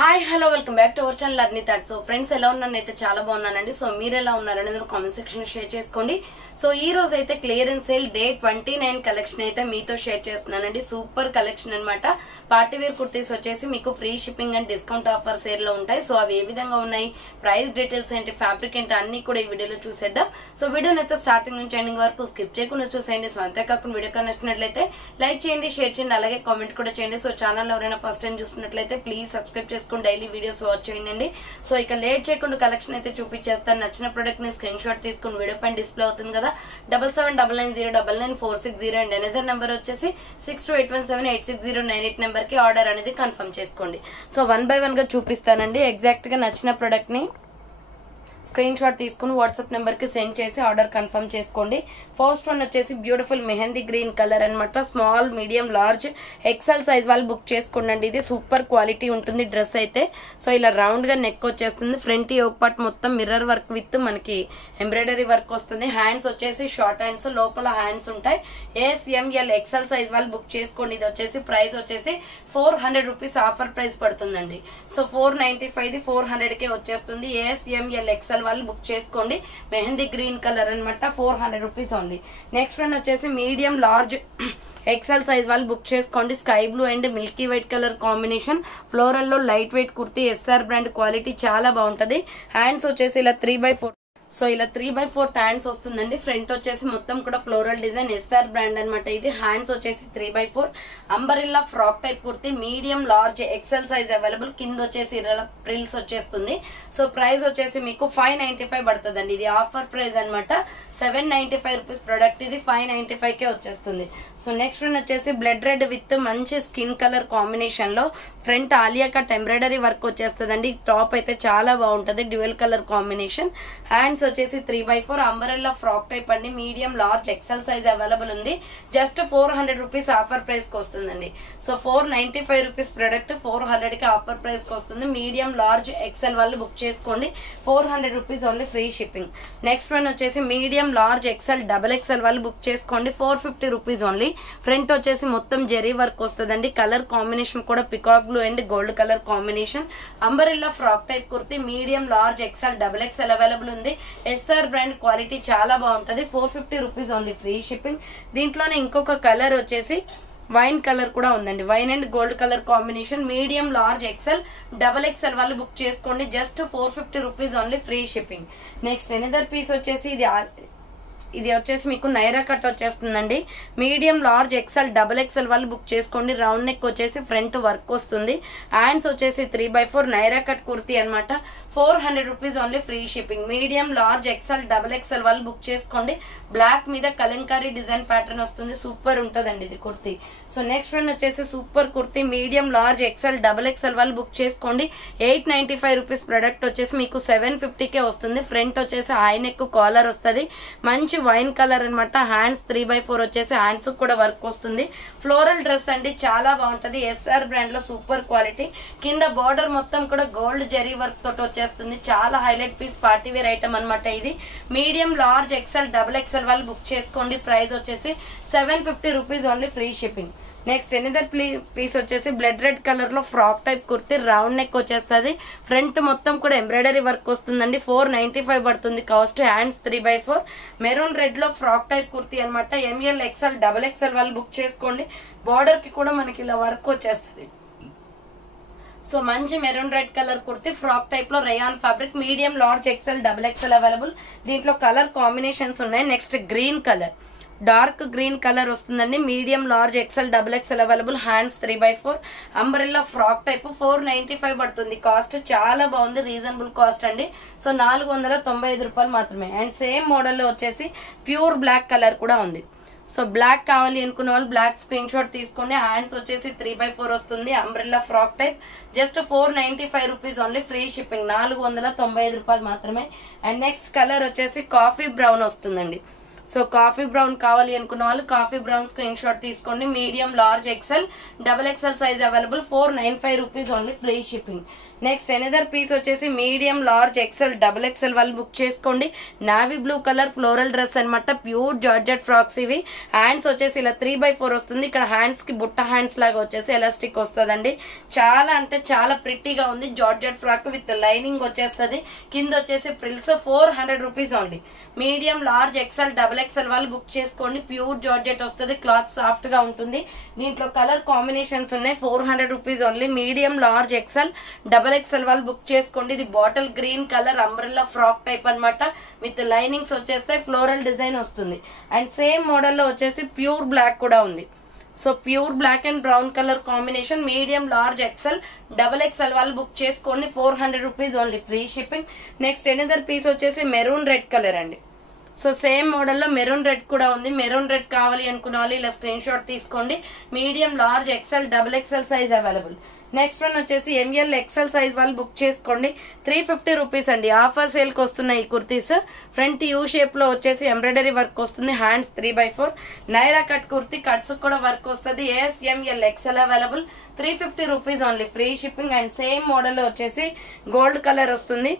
Hi hello welcome back to our channel Arni thought. So friends ఎలా ఉన్నాను అయితే చాలా బాగున్నానండి. సో మీరు ఎలా ఉన్నారనేది కామెంట్ సెక్షన్ షేర్ చేసుకోండి. సో ఈ రోజు అయితే క్లియరెన్స్ సేల్ డే 29 కలెక్షన్ అయితే మీతో షేర్ చేస్తున్నానండి. సూపర్ కలెక్షన్ అనమాట. పార్టీ వేర్ కుర్తీస్ వచ్చేసి మీకు free shipping and discount offer sale లో ఉంటాయి. సో అవి ఏ విధంగా ఉన్నాయి, ప్రైస్ డీటెయిల్స్ ఏంటి, ఫ్యాబ్రిక్ ఏంటి అన్ని కూడా ఈ వీడియోలో చూసేద్దాం. సో వీడియోని అయితే స్టార్టింగ్ నుంచి ఎండింగ్ వరకు స్కిప్ చేయకుండా చూసేయండి. సో అంతేకాకుండా వీడియో నచ్చినట్లయితే లైక్ చేయండి, షేర్ చేయండి, అలాగే కామెంట్ కూడా చేయండి. సో ఛానల్ ఎవరైనా ఫస్ట్ టైం చూస్తున్నట్లయితే ప్లీజ్ సబ్స్క్రైబ్ చేసుకుని డైలీ వీడియోస్ వాచ్ చేయండి. సో ఇక లేట్ చేయకుండా కలెక్షన్ అయితే చూపించేస్తాను. నచ్చిన ప్రొడక్ట్ ని స్క్రీన్ షాట్ తీసుకుని వీడియో పైన డిస్ప్లే అవుతుంది కదా 7799099460 అండ్ అనదర్ నెంబర్ వచ్చేసి 6281786098 నెంబర్ కి ఆర్డర్ అనేది కన్ఫర్మ్ చేసుకోండి. సో 1 by 1 గా చూపిస్తానండి. ఎగ్జాక్ట్ గా నచ్చిన ప్రొడక్ట్ ని స్క్రీన్ షాట్ తీసుకుని వాట్సాప్ నెంబర్ కి సెండ్ చేసి ఆర్డర్ కన్ఫర్మ్ చేసుకోండి. ఫస్ట్ వన్ వచ్చేసి బ్యూటిఫుల్ మెహందీ గ్రీన్ కలర్ అనమాట. Small, medium, large, XL size వాళ్ళు బుక్ చేసుకోండి. ఇది సూపర్ క్వాలిటీ ఉంటుంది డ్రెస్ అయితే. సో ఇలా రౌండ్ గా నెక్ వచ్చేస్తుంది. ఫ్రంట్ యోక్ పార్ట్ మొత్తం మిర్రర్ వర్క్ విత్ మనకి ఎంబ్రాయిడరీ వర్క్ వస్తుంది. హ్యాండ్స్ వచ్చేసి షార్ట్ హ్యాండ్స్, లోపల హ్యాండ్స్ ఉంటాయి. ఎస్ఎంఎల్ ఎక్సెల్ సైజ్ వాళ్ళు బుక్ చేసుకోండి. ఇది వచ్చేసి ప్రైస్ వచ్చేసి 400 రూపీస్ ఆఫర్ ప్రైస్ పడుతుందండి. సో 495 ది 400 కే వచ్చేస్తుంది. ఎస్ఎంఎల్ ఎక్సెల్ వాళ్ళు బుక్ చేసుకోండి. మెహందీ గ్రీన్ కలర్ అనమాట. 400 రూపీస్ ఉంది. నెక్స్ట్ వన్ వచ్చేసి మీడియం, లార్జ్, ఎక్సెల్ సైజ్ వాళ్ళు బుక్ చేసుకోండి. Sky blue and milky white colour combination. Floral లో light weight kurti. SR brand quality చాలా బాగుంటది. హ్యాండ్స్ వచ్చేసి ఇలా 3/4. సో ఇలా 3/4 హ్యాండ్స్ వస్తుందండి. ఫ్రంట్ వచ్చేసి మొత్తం కూడా ఫ్లోరల్ డిజైన్. ఎస్ఆర్ బ్రాండ్ అనమాట ఇది. హ్యాండ్స్ వచ్చేసి 3/4. Umbrella frock type kurti. Medium, large, XL size available. కింద వచ్చేసి ప్రిల్స్ వచ్చేస్తుంది. సో ప్రైస్ వచ్చేసి మీకు 595 పడుతుందండి. ఇది ఆఫర్ ప్రైస్ అనమాట. 795 రూపీస్ ప్రొడక్ట్ ఇది 595 కే వచ్చేస్తుంది. సో నెక్స్ట్ వన్ వచ్చేసి బ్లడ్ రెడ్ విత్ మంచి స్కిన్ కలర్ కాంబినేషన్ లో front Alia cut embroidery work వచ్చేస్తుందండి. టాప్ అయితే చాలా బాగుంటది. Dual colour combination. హ్యాండ్స్ వచ్చేసి 3/4. అంబరెల్లా ఫ్రాక్ టైప్ అండి. Medium, large, XL size available ఉంది. జస్ట్ 400 రూపీస్ ఆఫర్ ప్రైస్ కి వస్తుందండి. సో 495 రూపీస్ ప్రొడక్ట్ 400 కి ఆఫర్ ప్రైస్ కి వస్తుంది. మీడియం, లార్జ్, ఎక్సెల్ వాళ్ళు బుక్ చేసుకోండి. 400 rupees only free shipping. Next one వచ్చేసి medium, large, XL, double XL వాళ్ళు బుక్ చేసుకోండి. 450 రూపీస్ ఓన్లీ. ఫ్రంట్ వచ్చేసి మొత్తం జెరీ వర్క్ వస్తుందండి. కలర్ కాంబినేషన్ కూడా peacock blue and gold colour combination. Umbrella frock type kurti. Medium, large, XL, double XL available ఉంది. SR brand quality చాలా బాగుంటది. 450 రూపీస్ ఓన్లీ ఫ్రీ షిప్పింగ్. దీంట్లోనే ఇంకొక కలర్ వచ్చేసి వైన్ కలర్ కూడా ఉందండి. Wine and gold colour combination. Medium, large, XL, double XL వాళ్ళు book చేసుకోండి. Just 450 rupees only free shipping. Next another piece వచ్చేసి ఇది వచ్చేసి మీకు నైరా కట్ వచ్చేస్తుందండి. Medium, large, XL, double XL వాళ్ళు బుక్ చేసుకోండి. రౌండ్ నెక్ వచ్చేసి ఫ్రంట్ వర్క్ వస్తుంది. హ్యాండ్స్ వచ్చేసి 3/4 నైరా కట్ కుర్తీ అనమాట. 400 rupees only free shipping. Medium, large, XL, double XL వాళ్ళు బుక్ చేసుకోండి. బ్లాక్ మీద కలంకారీ డిజైన్ ప్యాటర్న్ వస్తుంది. సూపర్ ఉంటదండి ఇది కుర్తీ. సో నెక్స్ట్ వన్ వచ్చేసి super kurti. Medium, large, XL, double XL వాళ్ళు బుక్ చేసుకోండి. 895 రూపీస్ ప్రొడక్ట్ వచ్చేసి మీకు 750 కే వస్తుంది. ఫ్రంట్ వచ్చేసి హై నెక్ కాలర్ వస్తుంది. మంచి వైన్ కలర్ అనమాట. హ్యాండ్స్ 3/4 వచ్చేసి హ్యాండ్స్ కూడా వర్క్ వస్తుంది. ఫ్లోరల్ డ్రెస్ అండి, చాలా బాగుంటది. ఎస్ఆర్ బ్రాండ్ లో సూపర్ క్వాలిటీ. కింద బార్డర్ మొత్తం కూడా గోల్డ్ జరీ వర్క్ తోటి వచ్చేస్తుంది. చాలా highlight piece party wear item అనమాట ఇది. Medium, large, XL, double XL వాళ్ళు బుక్ చేసుకోండి. ప్రైస్ వచ్చేసి 750 rupees only free shipping. Next another piece వచ్చేసి బ్లడ్ రెడ్ కలర్ లో frock type kurti. Round neck వచ్చేస్తుంది. ఫ్రంట్ మొత్తం కూడా ఎంబ్రాయిడరీ వర్క్ వస్తుందండి. 495 పడుతుంది కాస్ట్. హ్యాండ్స్ 3/4. మెరూన్ రెడ్ లో ఫ్రాక్ టైప్ కుర్తి అనమాట. ఎంఎల్, ఎక్సెల్, డబల్ ఎక్సెల్ వాళ్ళు బుక్ చేసుకోండి. బార్డర్ కి కూడా మనకి ఇలా వర్క్ వచ్చేస్తుంది. సో మంచి maroon red colour kurti. Frock type లో rayon fabric. Medium, large, XL, double XL available. దీంట్లో కలర్ కాంబినేషన్స్ ఉన్నాయి. Next green colour, dark green colour వస్తుందండి. Medium, large, XL, double XL available. Hands 3/4. Umbrella frock type 495 పడుతుంది cost. చాలా బాగుంది. Reasonable cost అండి. So 495 రూపాయలు మాత్రమే. అండ్ సేమ్ మోడల్ లో వచ్చేసి ప్యూర్ బ్లాక్ కలర్ కూడా ఉంది. సో బ్లాక్ కావాలి అనుకున్న వాళ్ళు బ్లాక్ స్క్రీన్ షాట్ తీసుకోండి. హ్యాండ్స్ వచ్చేసి 3/4 వస్తుంది. Umbrella frock type. Just 495 rupees only free shipping. 495 రూపాయలు మాత్రమే. అండ్ నెక్స్ట్ కలర్ వచ్చేసి కాఫీ బ్రౌన్ వస్తుందండి. సో కాఫీ బ్రౌన్ కావాలి అనుకున్న వాళ్ళు కాఫీ బ్రౌన్ స్క్రీన్ షాట్ తీసుకోండి. Medium, large, XL, XXL size available. 495 rupees only, free shipping. Next another piece వచ్చేసి medium, large, XL, XXL వాళ్ళు బుక్ చేసుకోండి. Navy blue colour floral dress అనమాట, pure georgette frocks ఇవి. Hands వచ్చేసి ఇలా 3/4 వస్తుంది. ఇక్కడ హ్యాండ్స్ కి బుట్ట హ్యాండ్స్ లాగా వచ్చేసి ఎలాస్టిక్ వస్తుందండి. చాలా అంటే చాలా ప్రిట్టీగా ఉంది. జార్జెట్ ఫ్రాక్ విత్ లైనింగ్ వచ్చేస్తుంది. కింద వచ్చేసి frills. 400 rupees only. Medium, large, XL, XXL వాళ్ళు బుక్ చేసుకోండి. ప్యూర్ జార్జెట్ వస్తుంది. క్లాత్ సాఫ్ట్ గా ఉంటుంది. దీంట్లో కలర్ కాంబినేషన్స్ ఉన్నాయి. 400 rupees only. Medium, large, XL, XXL వాళ్ళు బుక్ చేసుకోండి. ఇది bottle green colour umbrella frock type అన్నమాట. విత్ లైనింగ్స్ వచ్చేస్తాయి. ఫ్లోరల్ డిజైన్ వస్తుంది. అండ్ సేమ్ మోడల్ లో వచ్చేసి ప్యూర్ బ్లాక్ కూడా ఉంది. So pure black and brown colour combination. Medium, large, XL, XXL వాళ్ళు బుక్ చేసుకోండి. 400 rupees only, free shipping. Next another piece వచ్చేసి మెరూన్ రెడ్ కలర్ అండి. సో సేమ్ మోడల్లో మెరూన్ రెడ్ కూడా ఉంది. మెరూన్ రెడ్ కావాలి అనుకున్న వాళ్ళు ఇలా స్క్రీన్ షాట్ తీసుకోండి. Medium, large, XL, XXL size available. Next one వచ్చేసి ML, XL సైజ్ వాళ్ళు బుక్ చేసుకోండి. 350 రూపీస్ అండి. ఆఫర్ సేల్ కి వస్తున్నాయి ఈ కుర్తీస్. ఫ్రంట్ యూ షేప్ లో వచ్చేసి ఎంబ్రాయిడరీ వర్క్ వస్తుంది. Hands 3/4 Naira cut kurti. Cuts కూడా వర్క్ వస్తుంది. SML, XL అవైలబుల్. 350 rupees only, free shipping. And same model లో వచ్చేసి గోల్డ్ కలర్ వస్తుంది.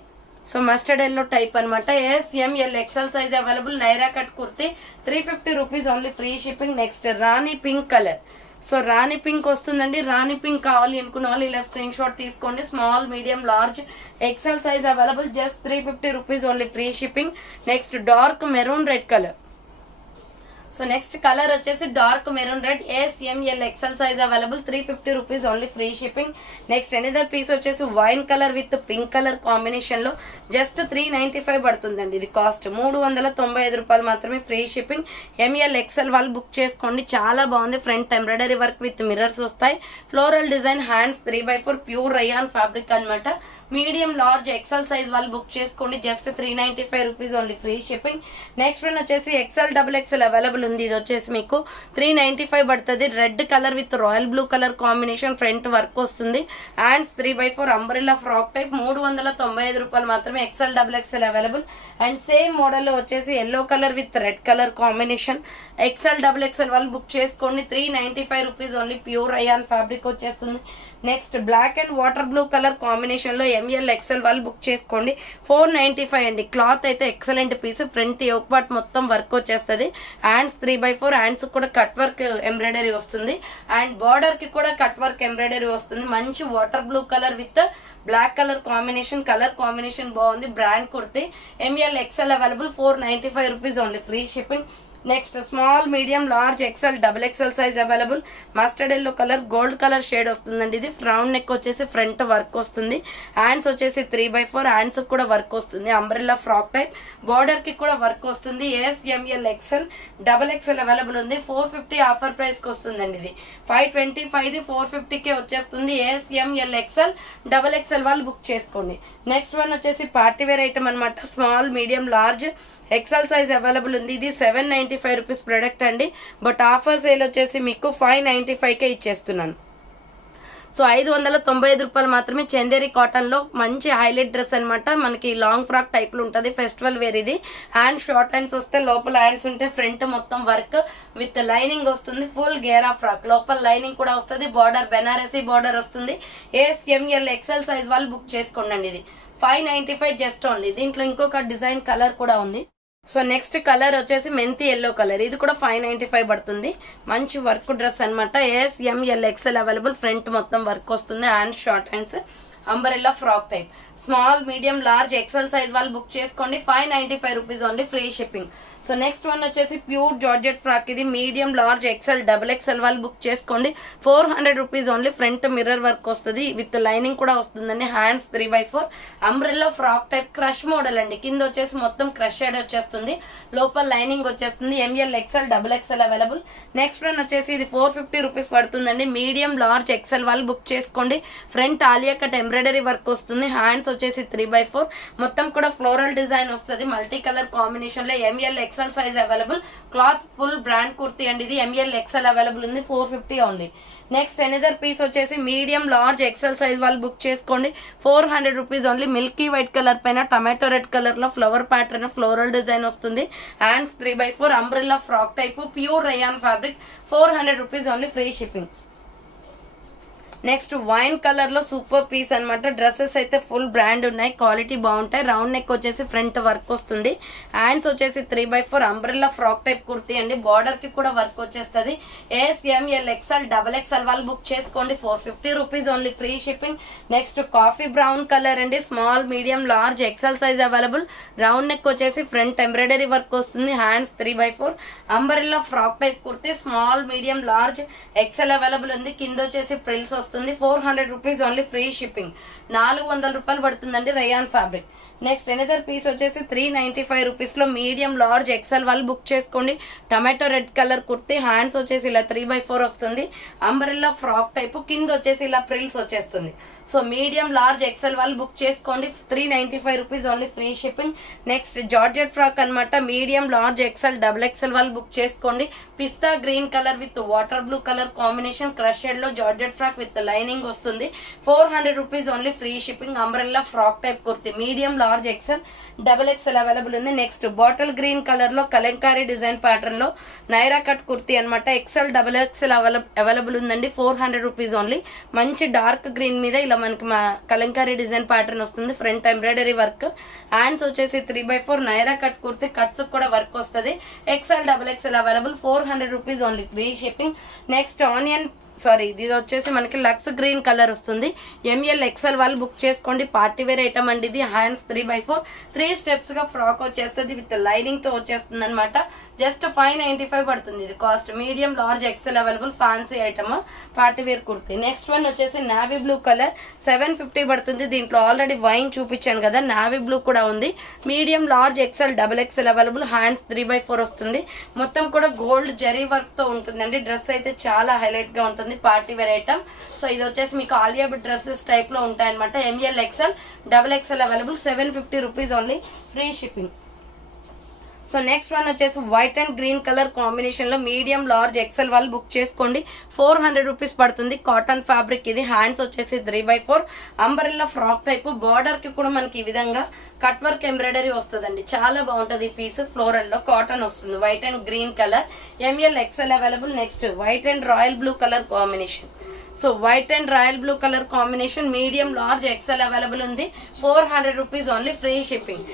సో మస్టర్డ్ ఎల్లో టైప్ అనమాట. SML, XL size available. Naira cut kurti 350 rupees only, free shipping. Next rani pink colour. So rani pink వస్తుందండి. Rani pink కావాలి అనుకున్న వాళ్ళు ఇలా స్క్రీన్ షాట్ తీసుకోండి. Small, medium, large, XL size available. Just 350 rupees only, free shipping. Next dark maroon red colour. So next colour వచ్చేసి dark maroon red. SML, XL size available. 350 rupees only, free shipping. Next another piece వచ్చేసి wine colour with pink colour combination లో just 395 పడుతుందండి. ఇది cost 395 రూపాయలు మాత్రమే, free shipping. ML, XL వాళ్ళు book చేసుకోండి. చాలా బాగుంది. Front embroidery work with mirrors వస్తాయి. Floral design. Hands 3/4 pure rayon fabric అనమాట. మీడియం, లార్జ్, XL సైజ్ వాళ్ళు బుక్ చేసుకోండి. Just 395 rupees only, free shipping. Next one వచ్చేసి XL, XXL అవైలబుల్ ఉంది. ఇది వచ్చేసి మీకు 395 పడుతుంది. Red colour with royal blue colour combination. Front work వస్తుంది. Hands 3/4 umbrella frock type. 395 రూపాయలు మాత్రమే. XL, XXL available. And same model లో వచ్చేసి yellow colour with red colour combination. XL, XXL వాళ్ళు బుక్ చేసుకోండి. 395 rupees only, pure rayon fabric వచ్చేస్తుంది. Next black and water blue colour combination లో ML, XL వాళ్ళు book చేసుకోండి. 495 అండి. క్లాత్ అయితే excellent piece. Front yoke part మొత్తం వర్క్ వచ్చేస్తుంది. హ్యాండ్స్ 3/4. హ్యాండ్స్ కూడా కట్ వర్క్ ఎంబ్రాయిడరీ వస్తుంది. అండ్ బార్డర్ కి కూడా కట్ వర్క్ ఎంబ్రాయిడరీ వస్తుంది. మంచి water blue colour with black colour combination. Colour combination బాగుంది. Brand kurti. ML, XL available. 495 rupees only, free shipping. Next small, medium, large, XL, XXL size available. Mustard yellow colour, gold colour shade వస్తుందండి. ఇది round neck వచ్చేసి front work వస్తుంది. Hands వచ్చేసి 3/4. Hands కూడా work వస్తుంది. Umbrella frock type. Border కి కూడా work వస్తుంది. SML, XL, XXL అవైలబుల్ ఉంది. 450 ఆఫర్ ప్రైస్ కి వస్తుందండి. ఇది 525 450 కే వచ్చేస్తుంది. SML, XL, XXL వాళ్ళు బుక్ చేసుకోండి. నెక్స్ట్ వన్ వచ్చేసి పార్టీ వేర్ ఐటమ్ అనమాట. Small, medium, large, XL size available ఉంది. ఇది 795 రూపీస్ ప్రొడక్ట్ అండి. బట్ ఆఫర్ సేల్ వచ్చేసి మీకు 595 కే ఇచ్చేస్తున్నాను. సో 595 రూపాయలు మాత్రమే. చందేరి కాటన్ లో మంచి హైలైట్ డ్రెస్ అనమాట. మనకి లాంగ్ ఫ్రాక్ టైప్ లో ఉంటది. ఫెస్టివల్ వేర్ ఇది. హ్యాండ్ షార్ట్ హ్యాండ్స్ వస్తే లోపల హ్యాండ్స్ ఉంటే ఫ్రంట్ మొత్తం వర్క్ విత్ లైనింగ్ వస్తుంది. ఫుల్ గేరా ఫ్రాక్. లోపల లైనింగ్ కూడా వస్తుంది. బార్డర్ బెనారసీ బార్డర్ వస్తుంది. SML, XL సైజ్ వాళ్ళు బుక్ చేసుకోండి. ఇది 595 జస్ట్ ఓన్లీ. దీంట్లో ఇంకొక డిజైన్ కలర్ కూడా ఉంది. సో నెక్స్ట్ కలర్ వచ్చేసి మెంతి ఎల్లో కలర్. ఇది కూడా 595 పడుతుంది. మంచి వర్క్ డ్రెస్ అనమాట. SML, XL available. ఫ్రంట్ మొత్తం వర్క్ వస్తుంది. Hands short hands umbrella frock type. Small, medium, large, XL size వాళ్ళు బుక్ చేసుకోండి. 595 rupees only, free shipping. So next one వచ్చేసి ప్యూర్ జార్జెట్ ఫ్రాక్. ఇది మీడియం, లార్జ్, XL, XXL వాళ్ళు book చేసుకోండి. 400 rupees only. Front mirror work వస్తుంది. With lining కూడా వస్తుందండి. Hands 3/4 umbrella frock type. Crush model అండి. కింద వచ్చేసి మొత్తం క్రష్ షేడ్ వచ్చేస్తుంది. లోపల లైనింగ్ వచ్చేస్తుంది. ML, XL, XXL available. Next one వచ్చేసి ఇది 450 రూపీస్ పడుతుందండి. మీడియం, లార్జ్, XL వాళ్ళు బుక్ చేసుకోండి. Front Alia cut embroidery work వస్తుంది. హ్యాండ్స్ వచ్చేసి 3/4 మొత్తం కూడా ఫ్లోరల్ డిజైన్ వస్తుంది. మల్టీ కలర్ కాంబినేషన్ లో ML XL size available. Cloth full brand kurti అండి ఇది. ML XL అవైలబుల్ ఉంది. 450 ఓన్లీ. నెక్స్ట్ ఎనదర్ పీస్ వచ్చేసి మీడియం లార్జ్ XL సైజ్ వాళ్ళు బుక్ చేసుకోండి. 400 rupees only. Milky white colour పైన టమాటో రెడ్ కలర్ లో ఫ్లవర్ ప్యాటర్న్ ఫ్లోరల్ డిజైన్ వస్తుంది. Hands 3/4 umbrella frock type pure rayon fabric. 400 rupees only. Free shipping. Next wine colour లో super piece అనమాట. Dresses అయితే full brand ఉన్నాయి, quality బాగుంటాయి. Round neck వచ్చేసి front work వస్తుంది. Hands వచ్చేసి 3/4 అంబ్రెల్లా ఫ్రాక్ టైప్ కుర్తీ అండి. బార్డర్ కి కూడా వర్క్ వచ్చేస్తుంది. SML XL XXL వాళ్ళు బుక్ చేసుకోండి. 450 rupees only. Free shipping. Next coffee brown colour అండి. Small medium large XL size available. Round neck వచ్చేసి ఫ్రంట్ ఎంబ్రాయిడరీ వర్క్ వస్తుంది. Hands 3/4 umbrella frock type kurti. Small medium large XL available ఉంది. కింద వచ్చేసి ప్రిల్స్ వస్తుంది. 400 rupees only. Free shipping. 400 రూపాయలు పడుతుందండి rayon fabric. Next another piece వచ్చేసి 395 రూపీస్ లో మీడియం లార్జ్ XL వాళ్ళు బుక్ చేసుకోండి. Tomato red colour kurti. Hands వచ్చేసి ఇలా 3/4 వస్తుంది. Umbrella frock type. కింద వచ్చేసి ఇలా ప్రిల్స్ వచ్చేస్తుంది. సో మీడియం లార్జ్ XL వాళ్ళు బుక్ చేసుకోండి. 395 rupees only. Free shipping. Next georgette frock అనమాట. మీడియం లార్జ్ XL XXL వాళ్ళు బుక్ చేసుకోండి. Pista green colour with water blue colour combination crushed లో జార్జెట్ ఫ్రాక్ విత్ లైనింగ్ వస్తుంది. 400 rupees only. Free shipping. Umbrella frock type kurti. Medium large XL XXL available ఉంది. Next bottle green colour లో Kalamkari design pattern లో Naira cut kurti అనమాట. XL XXL available ఉందండి. 400 rupees only. మంచి dark green మీద ఇలా మనకి కలంకారీ డిజైన్ ప్యాటర్న్ వస్తుంది. Front embroidery work. హ్యాండ్స్ వచ్చేసి 3/4 నైరా కట్ కుర్తీ. కట్స్ కూడా వర్క్ వస్తుంది. XL XXL available. 400 rupees only. Free shipping. Next ఇది వచ్చేసి మనకి లక్స్ గ్రీన్ కలర్ వస్తుంది. ML XL వాళ్ళు బుక్ చేసుకోండి. పార్టీ వేర్ ఐటమ్ అండి ఇది. హ్యాండ్స్ 3/4 3 స్టెప్స్ గా ఫ్రాక్ వచ్చేస్తుంది. విత్ లైనింగ్ తో వచ్చేస్తుంది అనమాట. జస్ట్ 595 పడుతుంది ఇది cost. Medium large XL available. Fancy item party wear kurti. Next one వచ్చేసి నావీ బ్లూ కలర్. 750 పడుతుంది. దీంట్లో ఆల్రెడీ వైన్ చూపించాను కదా. నావీ బ్లూ కూడా ఉంది. Medium large XL XXL available. Hands 3/4 వస్తుంది. మొత్తం కూడా గోల్డ్ జరీ వర్క్ తో ఉంటుందండి. డ్రెస్ అయితే చాలా హైలైట్ గా ఉంటుంది. Party wear item. సో ఇది వచ్చేసి మీకు ఆలియా బిట్ డ్రెస్సెస్ టైప్ లో ఉంటాయి అనమాట. ML XL XXL available. 750 rupees only. Free shipping. So next one వచ్చేసి white and green colour combination లో మీడియం లార్జ్ XL వాళ్ళు బుక్ చేసుకోండి. 400 రూపీస్ పడుతుంది. కాటన్ ఫ్యాబ్రిక్ ఇది. హ్యాండ్స్ వచ్చేసి 3/4 అంబ్రెల్లా ఫ్రాక్ టైప్. బార్డర్ కి కూడా మనకి ఈ విధంగా కట్ వర్క్ ఎంబ్రాయిడరీ వస్తుందండి. చాలా బాగుంటది ఈ పీస్. ఫ్లోరల్ లో కాటన్ వస్తుంది. White and green colour. ML XL available. Next white and royal blue colour combination. So white and royal blue colour combination. Medium large XL available ఉంది. 400 rupees only. Free shipping.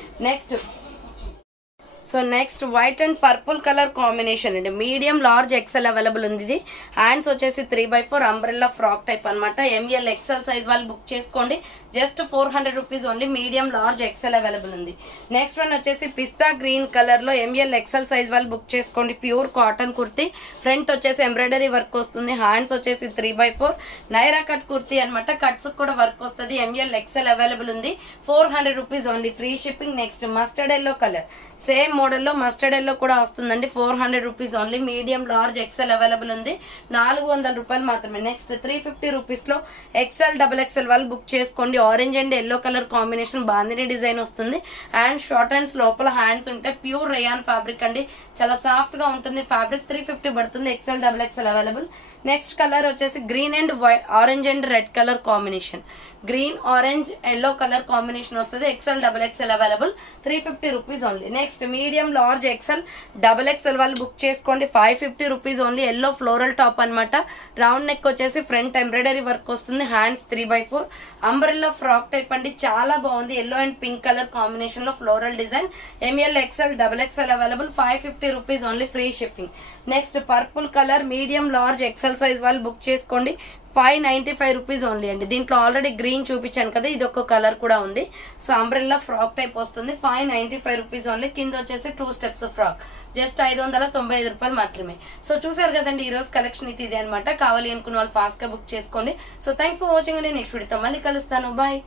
Next white and purple colour combination అండి. Medium large XL available ఉంది ఇది. Hands వచ్చేసి 3/4 umbrella frock type అనమాట. ML XL size వాళ్ళు book చేసుకోండి. Just 400 rupees only. Medium large XL available ఉంది. Next one వచ్చేసి పిస్తా green colour లో ML XL సైజ్ వాళ్ళు బుక్ చేసుకోండి. Pure cotton kurti. ఫ్రంట్ వచ్చేసి ఎంబ్రాయిడరీ వర్క్ వస్తుంది. హ్యాండ్స్ వచ్చేసి 3/4 నైరా కట్ కుర్తీ అనమాట. కట్స్ కూడా వర్క్ వస్తుంది. ML XL అవైలబుల్ ఉంది. 400 rupees only. Free shipping. Next mustard yellow colour. Same model లో మస్టర్డ్ ఎల్లో కూడా వస్తుందండి. 400 rupees only. Medium large XL available ఉంది. 400 రూపాయలు మాత్రమే. నెక్స్ట్ 350 రూపీస్ లో XL XXL వాళ్ళు బుక్ చేసుకోండి. Orange and yellow colour combination bandhani design వస్తుంది. అండ్ షార్ట్ హ్యాండ్స్ లోపల హ్యాండ్స్ ఉంటాయి. ప్యూర్ రేయాన్ ఫ్యాబ్రిక్ అండి. చాలా సాఫ్ట్ గా ఉంటుంది ఫ్యాబ్రిక్. 350 పడుతుంది. XL XXL available. Next colour వచ్చేసి green and orange and red colour combination. Green orange yellow colour combination వస్తుంది. XL XXL available. 350 rupees only. Next medium large XL XXL వాళ్ళు book చేసుకోండి. 550 rupees only. Yellow floral top అనమాట. Round neck వచ్చేసి front embroidery work వస్తుంది. Hands 3/4 umbrella frock type అండి. చాలా బాగుంది. Yellow and pink colour combination లో floral design. ML XL XXL available. 550 rupees only. Free shipping. Next purple colour medium large XL size వాళ్ళు book చేసుకోండి. 595 rupees only అండి. దీంట్లో already green చూపించాను కదా. ఇది ఒక కలర్ కూడా ఉంది. సో అంబ్రెల్లా ఫ్రాక్ టైప్ వస్తుంది. 595 రూపీస్ ఓన్లీ. కింద వచ్చేసి 2 స్టెప్స్ ఫ్రాక్. జస్ట్ 595 రూపాయలు మాత్రమే. సో చూసారు కదండి ఈ రోజు కలెక్షన్ ఇది అనమాట. కావాలి అనుకున్న వాళ్ళు ఫాస్ట్ గా బుక్ చేసుకోండి. సో థ్యాంక్ ఫర్ వాచింగ్ అండి. నెక్స్ట్ వీడియోతో మళ్ళీ కలుస్తాను. బాయ్.